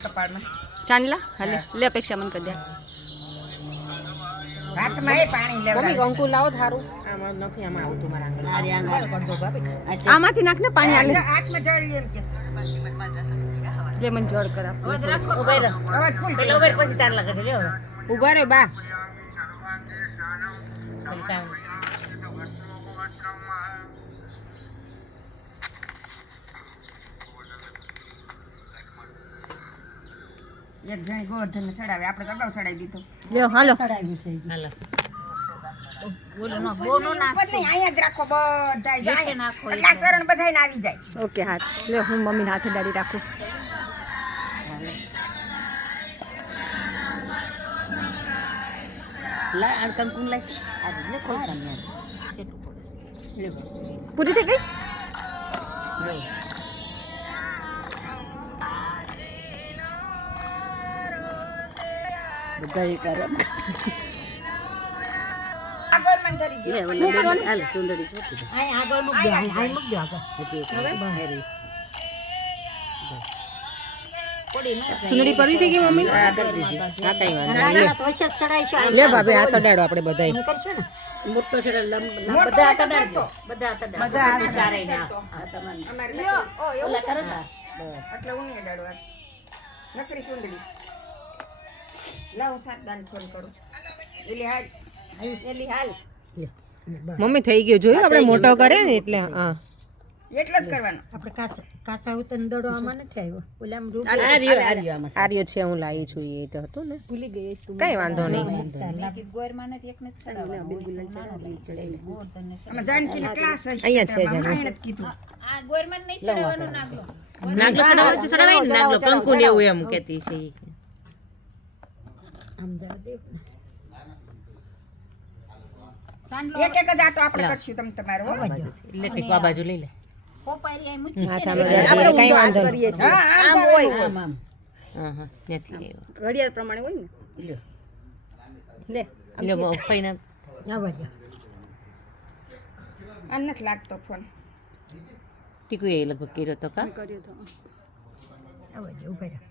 કપાળમાં ચાંદલા હાલે લે અપેક્ષા મન કરી દે હાથમાં એ પાણી લેવડાવે મમ્મી કંકુ લાવો થારું આમાં નથી આમાં આવતું મારા આંગણ કરતો ભાભી આમાંથી નાખ ને પાણી આલે હાથમાં જળી એમ કે લે મન જોડ કર આપ અવાજ રાખો ઉભા રહો અવાજ ફૂલ પેલો ઉભા પછી તાર લાગે લ્યો ઉભા રે બા એક જણી ગોવર્ધન ચડાવે આપણે તો અગાઉ ચડાવી દીધું લ્યો હાલો ચડાવ્યું છે હાલો બોલો નો નહીં અહીંયા જ રાખો બધાય જાય એટલા શરણ બધાયને આવી જાય ઓકે હાથ લે હું મમ્મીને હાથે ડાળી રાખું લા આ કંકુ લાઈ આ લે કોઈ કામ નહીં સેટું પડે છે લે પૂરી થઈ ગઈ બધા એ કરે આગળ મન કરી દે લે ઓલી હાલ ચુંદડી ચોટી દે આ આગળ મૂક દે આ મૂક દે આગળ હજી હવે બહાર પડી ના જાય ચુંદડી પરવી થઈ ગઈ મમ્મી આ કરી દીધી હા કઈ વાંધો ના તો વચ્ચે ચડાઈશું લે ભાભી આ તો ડાળો આપણે બધાય એમ કરશું ને મોટો છે બધા હતા ડાળ બધા હતા ડાળ બધા ચારે ના આ તમારે અમારે લ્યો ઓ ઓલા કરે ને બસ એટલે ઉની અડાડવા નકરી સુંદડી લાવો સાત દાન ફોન કરું એલી હાલ મમ્મી થઈ ગયો જોયું આપણે મોટો કરે ને એટલે હા એટલો જ કરવાનો આપણે કાસા ઉતન દડો આમાં નથી આવ્યો ઓલા આમ રૂપ આમાં આર્યો છે હું લાવી છું એ તો હતું ને ભૂલી ગઈ તું કઈ વાંધો નહીં આમાં જાનકીને ક્લાસ હશે અહીંયા છે તેમાં જાનકી. માણે જ કીધું નાગલો ચડાવાય ને નાગલો કંકુ ને એવું એમ કહેતી છે આમ જા દે એક એક જ આટો આપણે કરશું તમે તમારો હો. એટલે ટીકવા બાજુ લઈ લે આપણે કઈ વાંધો કરીએ છીએ હા, આમ આમ જવાનું. હોય આમ આમ હા નથી આવ્યો ઘડિયાળ પ્રમાણે હોય ને લ્યો લે લ્યો ફઈને આવા દે આમ નથી લાગતો ફોન ટીકુ એ લગભગ કર્યો તો કા કર્યો તો આવા દે ઉભા રહો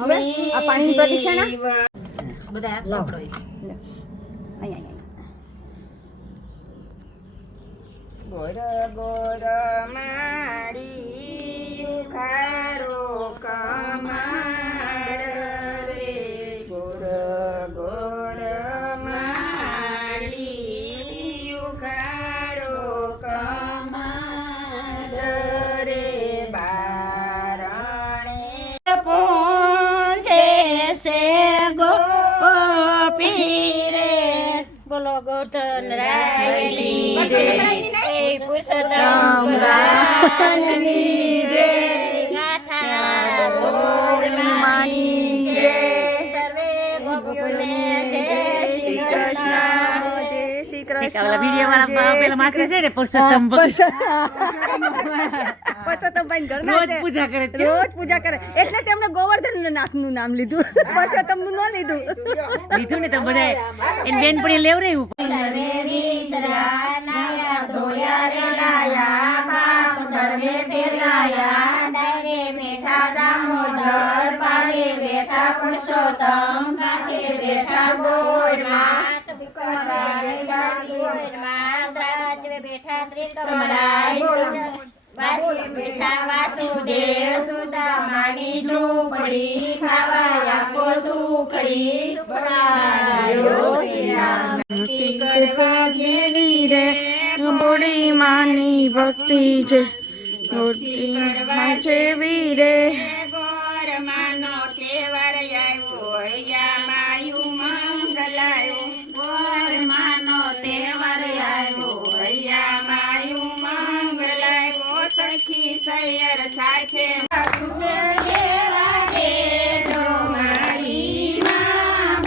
હવે આ પાણીની પ્રદક્ષિણા બધા હાથ પકડો અહીંયા ગોર ગોર માડી ઉખારો કમાડ રે ગોર ગોર માડી ઉખારો કમાડ રે બારણે પહોંચે છે ગોપી રે બોલો ગોતન રાયલી રે એ પુરુષોત્તમ રાયલી રે ગાથા ગોરમાની રે સર્વે ભક્તોને જય શ્રી કૃષ્ણ જય શ્રી કૃષ્ણ ઓલા વિડિયો વાળા પેલા માસી છે ને પુરુષોત્તમ પરસોત્તમભાઈ ઘરના રોજ છે પૂજા કરે છે. રોજ પૂજા કરે એટલે તેમણે ગોવર્ધન નાથનું નામ લીધું પરસોત્તમનું ન લીધું લીધું ને તો બધા એની બેનપણી લેવરાયું વાસુદેવ સુદામાની ઝૂંપડી ખાવા આપો સુખડી કરવા જેવી રે બોડી માની ભક્તિ છે જેવી રે ગોર માનો તહેવાર આવ્યો અહીંયા માયું મંગલાયું ગોર માનો તહેવાર આવ્યો અહીંયા માયું મંગલાયો સખી સૈયર સાથે વાસુદેવ દેવા દેજો મારી માં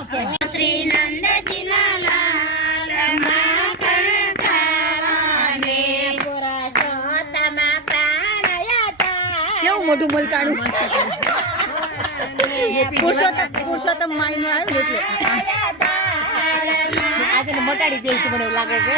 શ્રી નંદજીના લાલ માખણ ખાવાને પુરુષોત્તમા પ્રાણયા કેવું મોટું મલકાણું પુરુષોત્તમ માઈનું આવ્યું ને એટલે આજે મટાડી દે મને એવું લાગે છે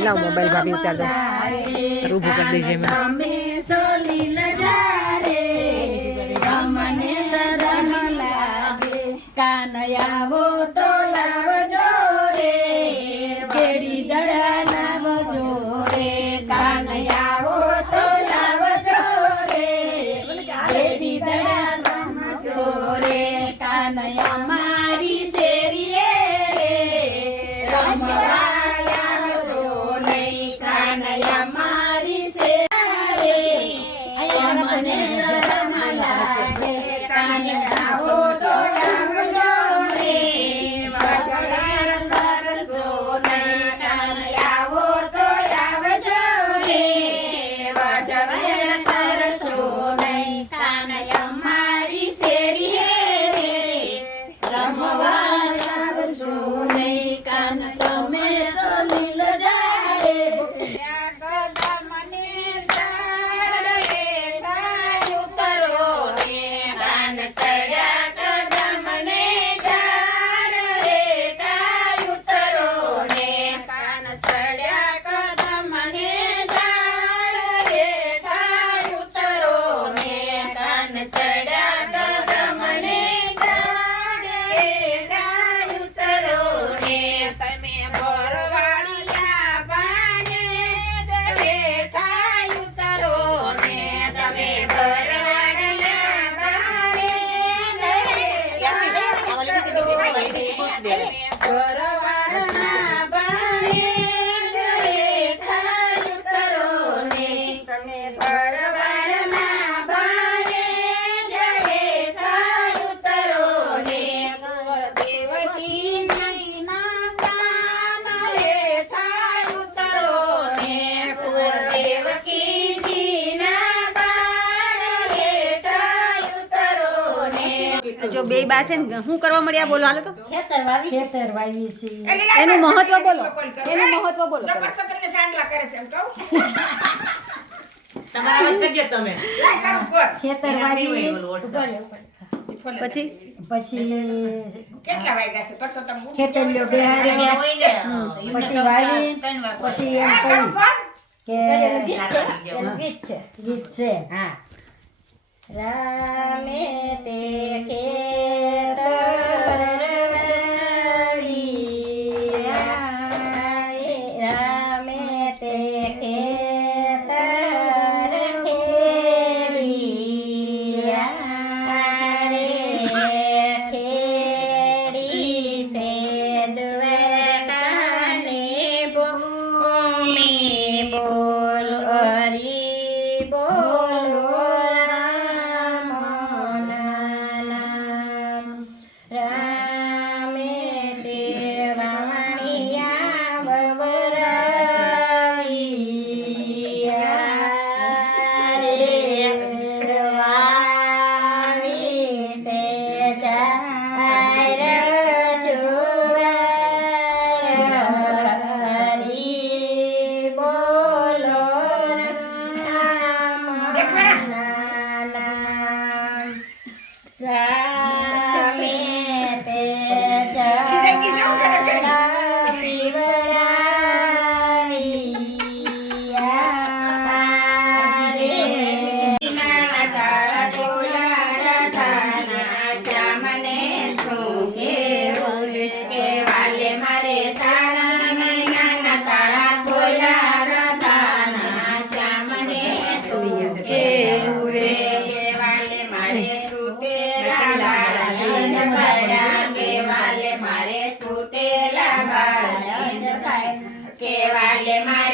લાવ મોબાઈલ ભાભી ઉતાર દો ઊભું કરી દેજે મેં કાનયાવો તો લાવજો રે કેડી દડા લાવજો રે કાનયાવો તો લાવજો રે કેડી દડા લાવજો રે કાનયા મારી શેરીએ રે રમવા આવશો નહીં કાનયા મારી શેરીએ મને શરમ લાગે કાનયાવો તો જો બે બા છે ને શું કરવા મળ્યા બોલો હાલો તો ખેતર વાવી છે એનું મહત્વ બોલો એનું મહત્વ બોલો જબરદસ્ત કરીને સાંડલા કરે છે એમ કહું તમારા વાત કરજો તમે લાય કરું કોર ખેતર વાવી પછી કેટલા વાગ્યા છે પરસો તમે ખેતર લ્યો બેહારે પછી વાવી પછી એમ કહ્યું કે ગીત છે ગીત છે હા રામે તે ખેતર વાવી, રામે તે ખેતર ખેડી, રે ખેડી સે દ્વારકાને ભૂમિ બોલ હરી બોલો રામ નામ રામ કેવા લે મારા